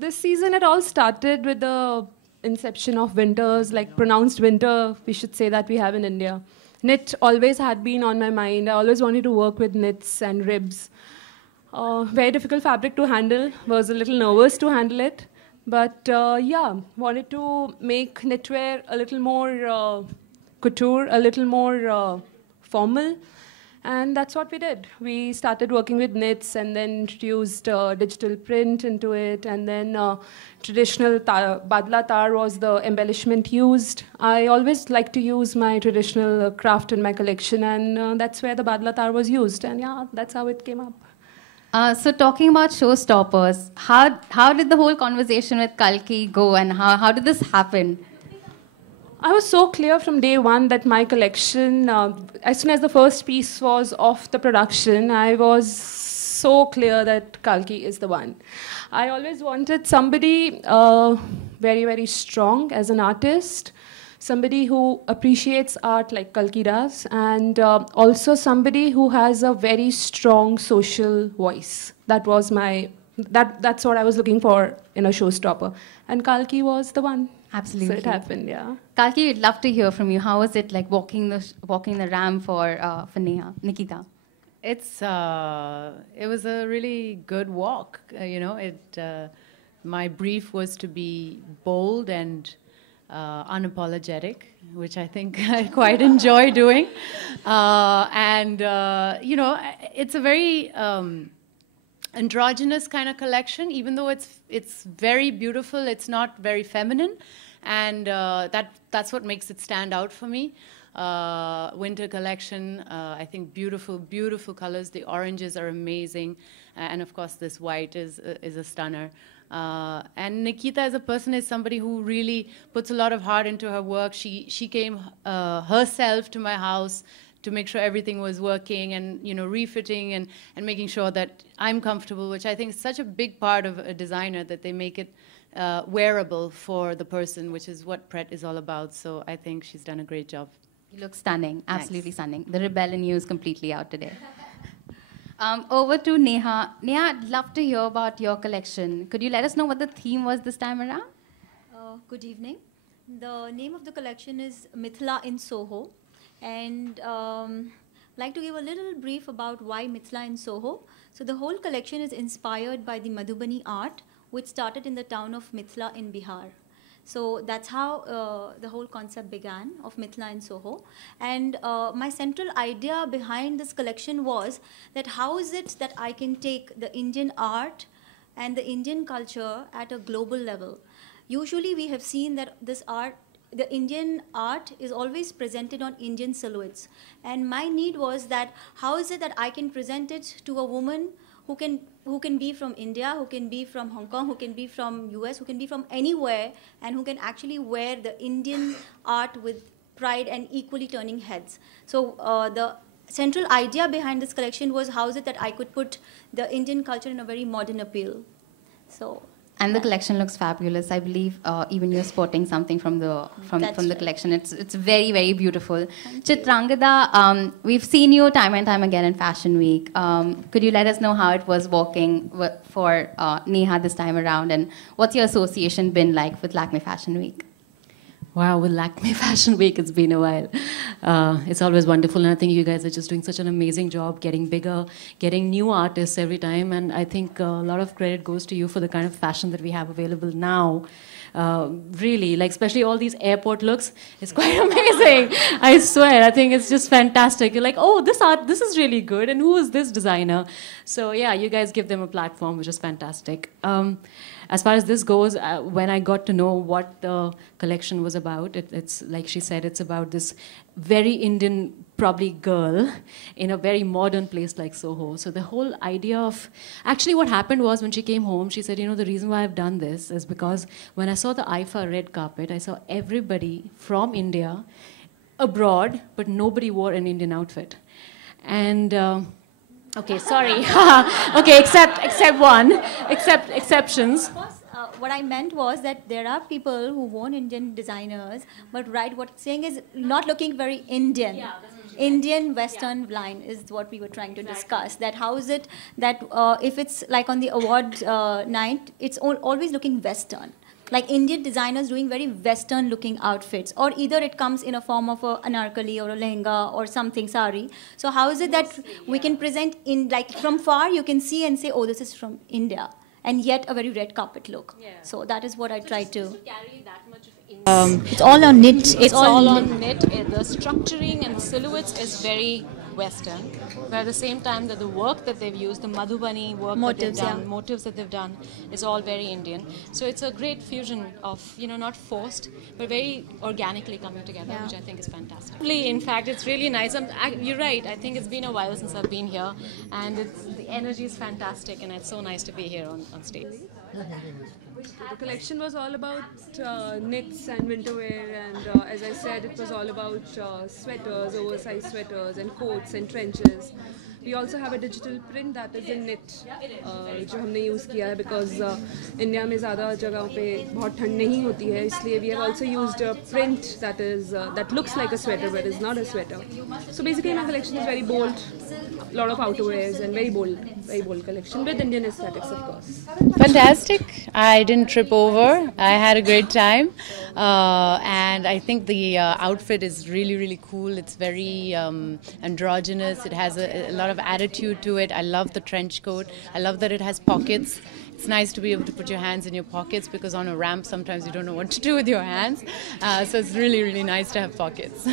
this season, it all started with the inception of winters, like pronounced winter, we should say, that we have in India. Knit always had been on my mind. I always wanted to work with knits and ribs. Very difficult fabric to handle. Was a little nervous to handle it. But yeah, wanted to make knitwear a little more couture, a little more formal. And that's what we did. We started working with knits and then introduced digital print into it. And then traditional badla tar was the embellishment used. I always like to use my traditional craft in my collection. And that's where the badla tar was used. And yeah, that's how it came up. So talking about showstoppers, how did the whole conversation with Kalki go, and how did this happen? I was so clear from day one that my collection, as soon as the first piece was off the production, I was so clear that Kalki is the one. I always wanted somebody very, very strong as an artist, somebody who appreciates art like Kalki does, and also somebody who has a very strong social voice. That's what I was looking for in a showstopper. And Kalki was the one. Absolutely. So it happened, yeah. Kalki, we'd love to hear from you. How was it like walking the ramp for Nikita? It was a really good walk. My brief was to be bold and unapologetic, which I think I quite enjoy doing. It's a very androgynous kind of collection. Even though it's very beautiful, it's not very feminine, and that's what makes it stand out for me. Winter collection, I think beautiful colors. The oranges are amazing, and of course this white is a stunner. And Nikita as a person is somebody who really puts a lot of heart into her work. She came herself to my house to make sure everything was working, and refitting and making sure that I'm comfortable, which I think is such a big part of a designer, that they make it wearable for the person, which is what Pret is all about. So I think she's done a great job. You look stunning, absolutely stunning. The rebel in you is completely out today. Over to Neha. Neha, I'd love to hear about your collection. Could you let us know what the theme was this time around? Good evening. The name of the collection is Mithila in Soho. And I'd like to give a little brief about why Mithila in Soho. So the whole collection is inspired by the Madhubani art, which started in the town of Mithila in Bihar. So that's how the whole concept began of Mithila in Soho. And my central idea behind this collection was that how is it that I can take the Indian art and the Indian culture at a global level. Usually we have seen that the Indian art is always presented on Indian silhouettes. And my need was that how is it that I can present it to a woman who can be from India, who can be from Hong Kong, who can be from US, who can be from anywhere, and who can actually wear the Indian art with pride and equally turning heads. So the central idea behind this collection was how is it that I could put the Indian culture in a very modern appeal. And the collection looks fabulous. I believe even you're sporting something from the collection. It's very, very beautiful. Chitrangada, we've seen you time and time again in Fashion Week. Could you let us know how it was walking for Neha this time around, and what's your association been like with Lakme Fashion Week? Wow, with Lakme Fashion Week, it's been a while. It's always wonderful, and I think you guys are just doing such an amazing job, getting bigger, getting new artists every time, and I think a lot of credit goes to you for the kind of fashion that we have available now. Really, like especially all these airport looks, it's quite amazing. I swear, I think it's just fantastic. You're like, oh, this is really good, and who is this designer? So yeah, you guys give them a platform, which is fantastic. As far as this goes, when I got to know what the collection was about, it's like she said, it's about this very Indian, probably girl in a very modern place like Soho. So the whole idea of, actually what happened was when she came home, she said, the reason why I've done this is because when I saw the IFA red carpet, I saw everybody from India abroad, but nobody wore an Indian outfit. And okay, sorry. Okay, except exceptions. What I meant was that there are people who own Indian designers, but what it's saying is not looking very Indian. Yeah, that's what she Indian Western line is what we were trying to discuss. That how is it that if it's like on the award night, it's always looking Western. Like Indian designers doing very Western looking outfits, or either it comes in a form of a anarkali or a lehenga or something sari. So how is it that we can present in, like from far you can see and say, oh, this is from India, and yet a very red carpet look. So that is what I try to. Carry that much of It's all on knit. it's all on knit. The structuring and the silhouettes is very Western, but at the same time that the work that they've used, the Madhubani work Motives, that they've done, yeah. motives that they've done, is all very Indian. So it's a great fusion of, not forced, but very organically coming together, which I think is fantastic. In fact, it's really nice. You're right. I think it's been a while since I've been here, and the energy is fantastic, and it's so nice to be here on stage. The collection was all about knits and winter wear, and as I said, it was all about sweaters, oversized sweaters and coats and trenches. We also have a digital print that is in knit, जो हमने use किया है because India में ज़्यादा जगहों पे बहुत ठंड नहीं होती है, इसलिए we have also used a print that looks like a sweater but is not a sweater. So basically my collection is very bold, lot of outerwears and very bold collection with Indian aesthetics, of course. Fantastic. I didn't trip over. I had a great time. And I think the outfit is really, really cool. It's very androgynous. It has a lot of attitude to it. I love the trench coat. I love that it has pockets. It's nice to be able to put your hands in your pockets because on a ramp sometimes you don't know what to do with your hands. So it's really, really nice to have pockets.